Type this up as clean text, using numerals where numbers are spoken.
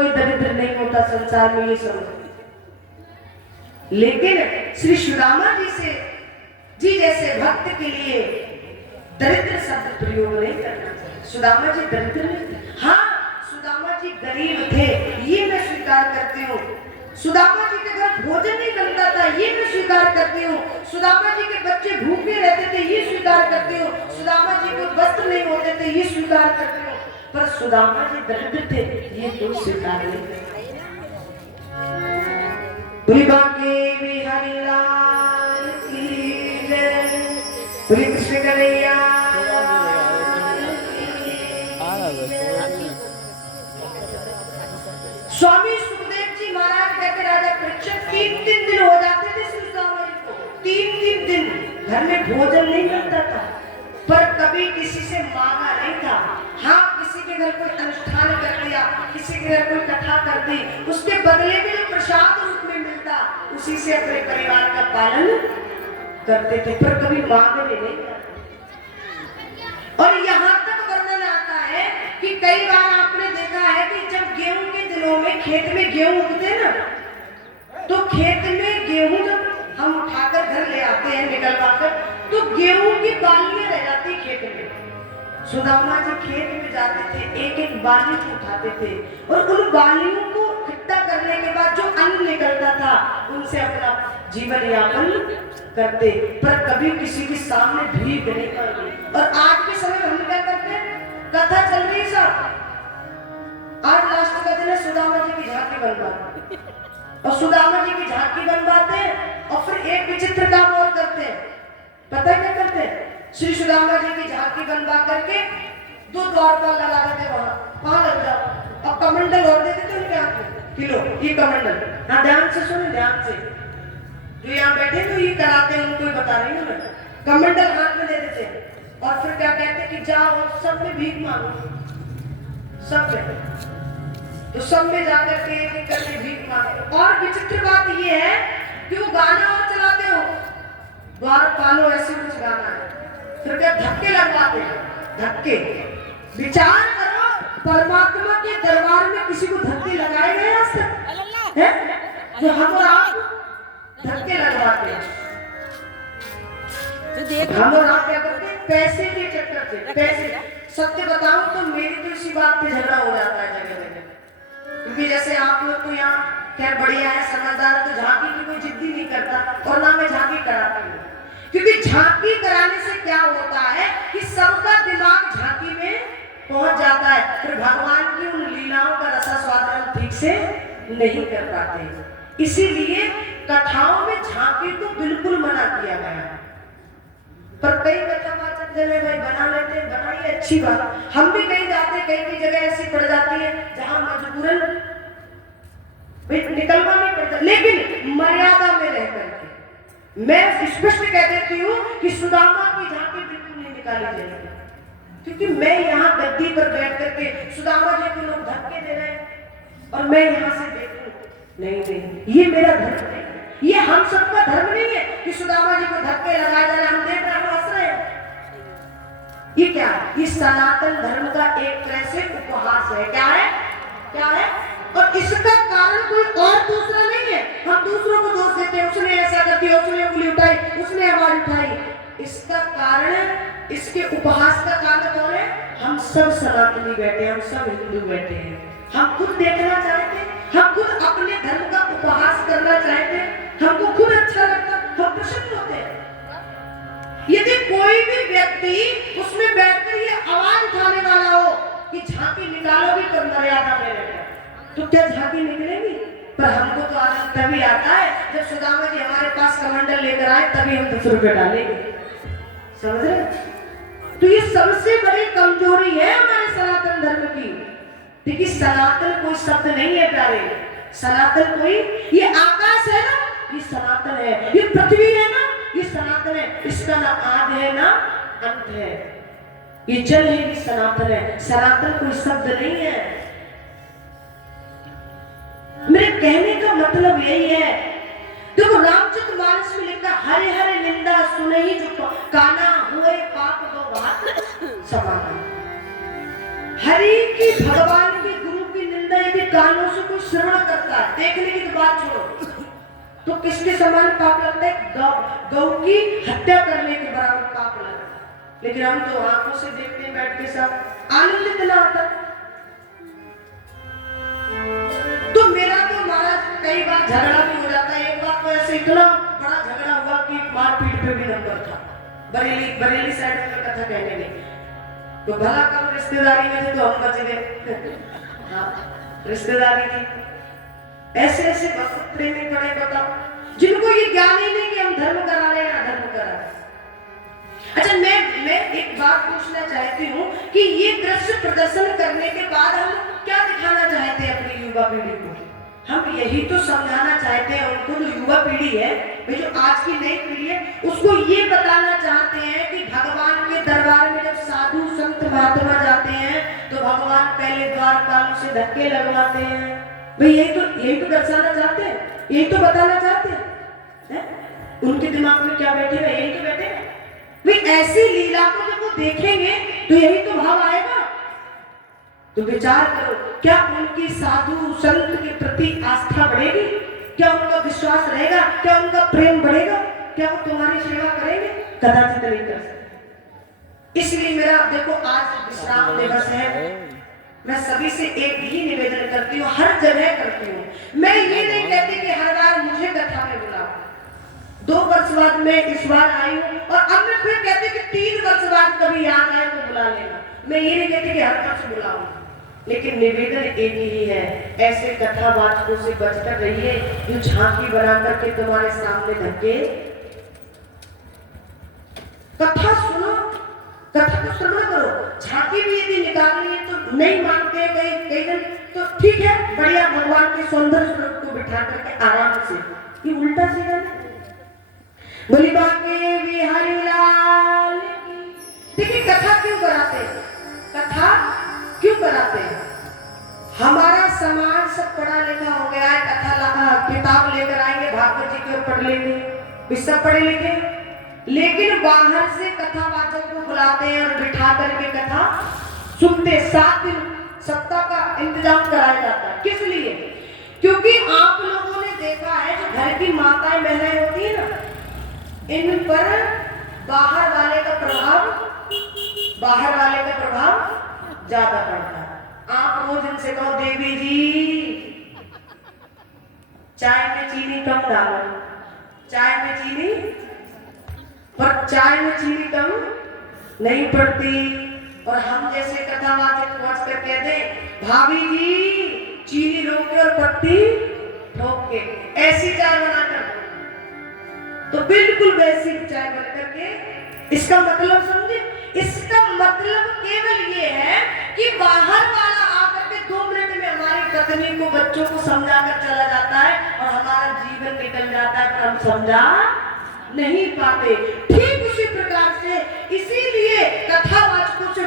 कोई दरिद्र नहीं होता संसार में, ये समझ। लेकिन श्री सुदामा जी जैसे भक्त के लिए दरिद्र शब्द प्रयोग नहीं करना चाहिए। सुदामा जी दरिद्र नहीं थे, हाँ सुदामा जी गरीब थे, ये मैं स्वीकार करती हूँ। सुदामा जी के घर भोजन नहीं बनता था, ये मैं स्वीकार करती हूँ। सुदामा जी के बच्चे भूखे रहते थे, ये स्वीकार करती हूँ। सुदामा जी को वस्त्र नहीं होते थे, ये स्वीकार करती हूँ। पर सुदामा जी दरिद्र थे, ये तो स्वीकार नहीं करते। बिहारी लाल की जय, कृष्ण कन्हैया। स्वामी सुखदेव जी महाराज कहते राजा परीक्षित 3 दिन हो जाते थे श्री सुदामा जी को, 3 दिन घर में भोजन नहीं मिलता था, पर कभी किसी से मांगा नहीं था। हाँ किसी के घर कोई अनुष्ठान कर दिया, किसी के घर कोई कथा कर दी, उसके बदले में जो प्रसाद रूप में मिलता उसी से अपने परिवार का पालन करते थे, पर कभी मांगने नहीं करते। और यहाँ तक वर्णन आता है कि कई बार आपने देखा है कि जब गेहूं के दिनों में खेत में गेहूं उगते ना, तो खेत में गेहूं जब हम उठाकर घर ले आते हैं निकलवाकर, तो गेहूं की बालियां रह जाती खेत में। सुदामा जी खेत में जाते थे, एक एक बाली को उठाते थे और उन बालियों को इकट्ठा करने के बाद जो अन्न निकलता था उनसे अपना जीवन यापन करते, पर कभी किसी के सामने भीख नहीं मांगी। और आज के समय हम क्या करते हैं, कथा चल रही सब, आज लास्ट का दिन है, सुदामा जी की झांकी बनवाते और सुदामा जी की झांकी बनवाते हैं और फिर एक विचित्र काम और करते हैं। पता है क्या करते हैं, श्री सुदामा जी की झांकी बनवा करके 2 द्वारपाल लगा देते वहां लग जाओ, और कमंडल और देते थे उनके हाथ में, किलो ये कमंडल। हाँ ध्यान से सुने, ध्यान से, जो यहाँ बैठे तो ये कराते हैं, उनको बता रही हूँ मैं। कमंडल हाथ में दे देते हैं और फिर क्या कहते हैं कि जाओ सब में भीख मांगो, सब में। तो सब में जाकर के एक करके भीख मांगे। और विचित्र बात ये है कि वो गाना और चलाते हो, द्वारपालो ऐसे कुछ गाना है, फिर क्या धक्के लगवाते हैं, धक्के। विचार करो, परमात्मा के दरबार में किसी को धक्के लगाए गए आज तक हैं? जो हम और आप धक्के लगवाते हैं, हम और आप क्या करते हैं, पैसे के चक्कर से। पैसे, सत्य बताऊं तो मेरी तो इसी बात पे झगड़ा हो जाता है जगह जगह, क्योंकि जैसे आप लोग तो यहाँ खैर बढ़िया है, समझदार है, तो झांकी की कोई जिद्दी नहीं करता और ना मैं झांकी कराती हूँ। क्योंकि झांकी कराने से क्या होता है कि सबका दिमाग झांकी में पहुंच जाता है, फिर भगवान की उन लीलाओं का रसास्वादन ठीक से नहीं कर पाते। इसीलिए कथाओं में झांकी को बिल्कुल मना किया गया है। पर कई कथावाचक जने भाई बना लेते हैं, बनाइए अच्छी बात। हम भी कहीं जाते, कई जगह ऐसी पड़ जाती है जहां मजबूरन निकलना नहीं पड़ता, लेकिन मर्यादा में रह करके। मैं स्पष्ट कह देती हूँ कि सुदामा की झांकी बिल्कुल नहीं निकाली जाएगी, क्योंकि मैं यहाँ गद्दी पर बैठ करके सुदामा जी को लोग धक्के दे रहे हैं और मैं यहाँ से देखूं, नहीं, ये मेरा धर्म नहीं, ये हम सबका धर्म नहीं है कि सुदामा जी को धक्के लगाए जा रहे, हम देख रहे हैं, हंस रहे हैं। ये क्या है, ये सनातन धर्म का एक तरह से उपहास है। क्या है, क्या है? और इसका कारण कोई और दूसरा नहीं है। हम दूसरों को दोष देते हैं, उसने ऐसा कर दिया, उसने उंगली उठाई, उसने आवाज उठाई। इसका कारण, इसके उपहास का कारण कौन है? हम सब सनातनी बैठे हैं, हम सब हिंदू बैठे हैं। हम खुद देखना चाहते हैं, हम खुद अपने धर्म का उपहास करना चाहते हैं, हमको खुद अच्छा लगता, हम प्रसन्न होते हैं। यदि कोई भी व्यक्ति उसमें बैठकर ये आवाज उठाने वाला हो कि झांकी निकालोगी तो मर्यादा में रहेगा, तो क्या झांकी निकलेगी? पर हमको तो आनंद तभी आता है जब सुदामा जी हमारे पास कमंडल लेकर आए, तभी हम 10 रुपए डालेंगे। समझ रहे? तो ये सबसे बड़ी कमजोरी है हमारे सनातन धर्म की। देखिए सनातन कोई शब्द नहीं है प्यारे, सनातन कोई, ये आकाश है ना, ये सनातन है, ये पृथ्वी है ना, ये सनातन है, इसका ना आद है ना अंत है, ये जल है, ये सनातन है। सनातन कोई शब्द नहीं है। मेरे कहने का मतलब यही है, देखो रामचरितमानस में लिखा, हरे हरे निंदा सुने ही जो काना हुए पाप दो बात समाना। हरि की, भगवान की, गुरु की निंदा यदि कानों से कोई श्रवण करता है, देखने की तो बात छोड़ो, तो किसके समान पाप लगता है? गौ की हत्या करने के बराबर पाप लगता है। लेकिन हम तो आंखों से देखते हैं, बैठ के सब आनंद इतना आता है। तो मेरा तो महाराज कई बार झगड़ा भी हो जाता है। एक बार तो ऐसे इतना बड़ा झगड़ा हुआ कि मारपीट पे भी नंबर था। बरेली साइड में कथा कहने लगी, तो भला कब रिश्तेदारी में थे तो हम बच गए। हाँ, रिश्तेदारी थी। ऐसे ऐसे भक्त प्रेमी पड़े, बताओ, जिनको ये ज्ञान ही नहीं कि हम धर्म करा रहे हैं या अधर्म करा रहे हैं। अच्छा, मैं एक बात पूछना चाहती हूँ कि ये दृश्य प्रदर्शन करने के बाद हम क्या दिखाना चाहते हैं अपनी युवा पीढ़ी को? हम यही तो समझाना चाहते हैं उनको, जो युवा पीढ़ी है, जो आज की नई पीढ़ी है, उसको ये बताना चाहते हैं कि भगवान के दरबार में जब साधु संत महात्मा जाते हैं तो भगवान पहले द्वारपालों से धक्के लगवाते हैं। भाई यही तो दर्शाना चाहते हैं, यही तो बताना चाहते हैं। उनके दिमाग में क्या बैठे हुए? यही तो बैठे हैं। भाई ऐसी लीला को जब वो देखेंगे तो यही तो भाव आएगा। तो विचार करो, क्या उनकी साधु संत के प्रति आस्था बढ़ेगी? क्या उनका विश्वास रहेगा? क्या उनका प्रेम बढ़ेगा? क्या वो तुम्हारी सेवा करेंगे? कदाचित नहीं कर सकते। इसलिए मेरा देखो, आज विश्राम दिवस है, मैं सभी से एक ही निवेदन करती हूँ, हर जगह करती हूँ। मैं ये नहीं कहती कि हर बार मुझे कथा में बुलाओ। 2 वर्ष बाद मैं इस बार आई हूँ, और अब मैं फिर कहती कि 3 वर्ष बाद कभी याद आए तो बुला लेना। मैं ये नहीं कहती कि हर वर्ष बुलाऊं, लेकिन निवेदन एक ही है, ऐसे कथावाचकों से बचकर रहिए जो झांकी बनाकर के तुम्हारे सामने धक्के। कथा सुनो, कथा को श्रवण करो। झांकी भी यदि निकालनी है तो नहीं मानते कई दिन तो ठीक है, बढ़िया, भगवान के सौंदर्य स्वरूप को बिठा करके आराम से, ये उल्टा सीधा नहीं। बोली बाके बिहारी लाल। देखिए कथा क्यों कराते हैं? कथा क्यों कराते हैं? हमारा समाज सब पढ़ा लिखा हो गया है, किताब लेकर आएंगे, भागवत जी की ओर पढ़ लेंगे, सब पढ़े लिखे, लेकिन बाहर से कथावाचक को बुलाते हैं और बिठा करके कथा सुनते। 7 दिन सप्ताह का इंतजाम कराया जाता है। किस लिए? क्योंकि आप लोगों ने देखा है, जो घर की माताएं बहनें होती है ना, इन पर बाहर वाले का प्रभाव ज्यादा पड़ता है। आप रोज इनसे कहो, देवी जी चाय में चीनी कम डालो, चाय में चीनी, पर चाय में चीनी कम नहीं पड़ती। और हम जैसे कथावाचक पहुंच कर कहते, भाभी जी चीनी रोक के और पत्ती ठोक के ऐसी चाय बनाकर, तो बिल्कुल वैसी चाय बन करके। इसका मतलब समझे? इसका मतलब केवल ये है कि बाहर वाला आकर के 2 मिनट में हमारी पत्नी को, बच्चों को समझाकर चला जाता है और हमारा जीवन निकल जाता है, पर हम समझा नहीं पाते। ठीक उसी प्रकार से इसीलिए कथावाचकों से